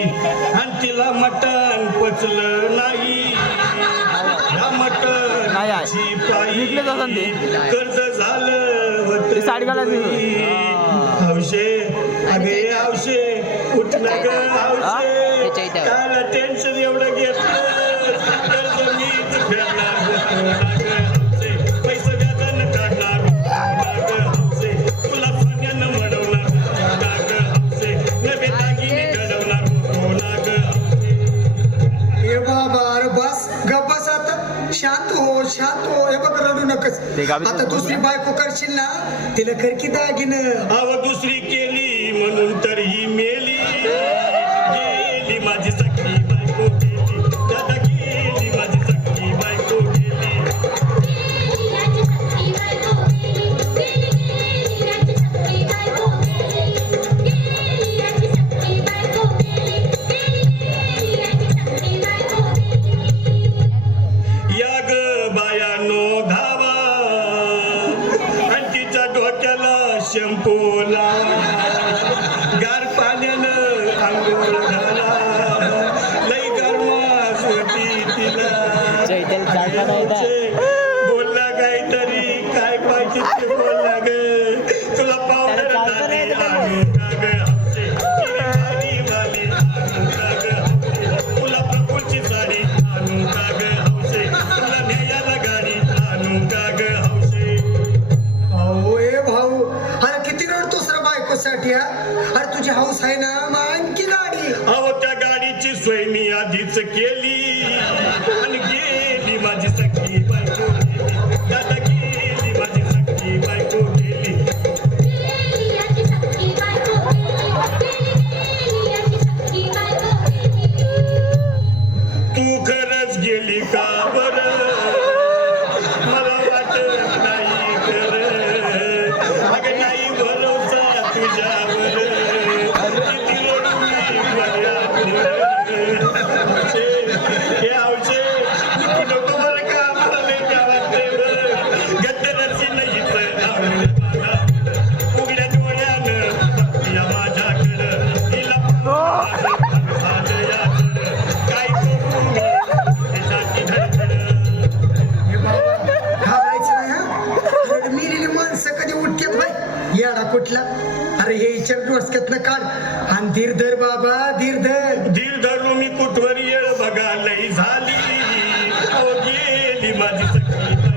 आणि तिला मटण पचलं नाही. या मटणची पायी कर्ज झालं होतं. हौशे अगे हौशे उठलं ग हौशे, काला टेन्शन एवढं घेतलं कर्ज मीच फेडणार होतो ना ग हौशे, पैसे व्याजानं काढणार होतो ना ग हौशे, तुला सोन्यानं म्हणवणार होतो ना ग हौशे, नवे दागिने घडवणार होतो ना ग हौशे. ए बाबा अरे बस गप बस आता, शांत हो हे बघ रडू नकस. आता दुसरी बायको करशील ना तिला कर की दागिनं. अव दुसरी केली म्हणून तर ही मेली, गेली माझी सखी बायको गेली, दादा गेली माझी सखी बायको गेली. या ग बायानो धावा आणि तिच्या डोक्याला शॅम्पू लावा, गार पाण्यानं आंघोळ घाला, लई गरमास होती तिला. बोलला काहीतरी काय पाहिजे ते बोलला ग, तुला पावडर झाली आणू का ग हौशे, हिरवी वाली आणू का ग हौशे, तुला प्रभूची साडी आणू का ग हौशे, तुला न्यायाला गाडी आणू का ग हौशे. अहो ए भाऊ अरे किती रडतोस रे बायकोसाठी हा. अरे तुझी हौस आहे ना मग आणखी गाडी. अहो त्या गाडीची सोय मी आधीच केली आणि गेली माझी सखी बायको गेली, दादा गेली माझी सखी बायको गेली. तू खरंच गेली का बरं, मला वाटत नाही खरं, अगं नाही भरोसा तुझ्यावर, किती रडू मी बऱ्यावर. हौशे, हे हौशे, तू नको बरं का मला लय प्यार वाटतंय बरं. गद्दरची नाहीच आवडलं मला, उघड्या डोळ्यानं बघती या माझ्याकडं, तिला झालं याकडं, काय करू मी त्यासाठी धडधड. हे बाबा घाबरायचं नाही हा. रड मेलेली माणसं कधी उठतात बाई येडा कुठला. अरे हे इचार डोसक्यातनं काढ आणि धीर धर बाबा धीर धर. धीर धरू मी कुठवर येळ बघा लई झाली, ओ गेली माझी सखी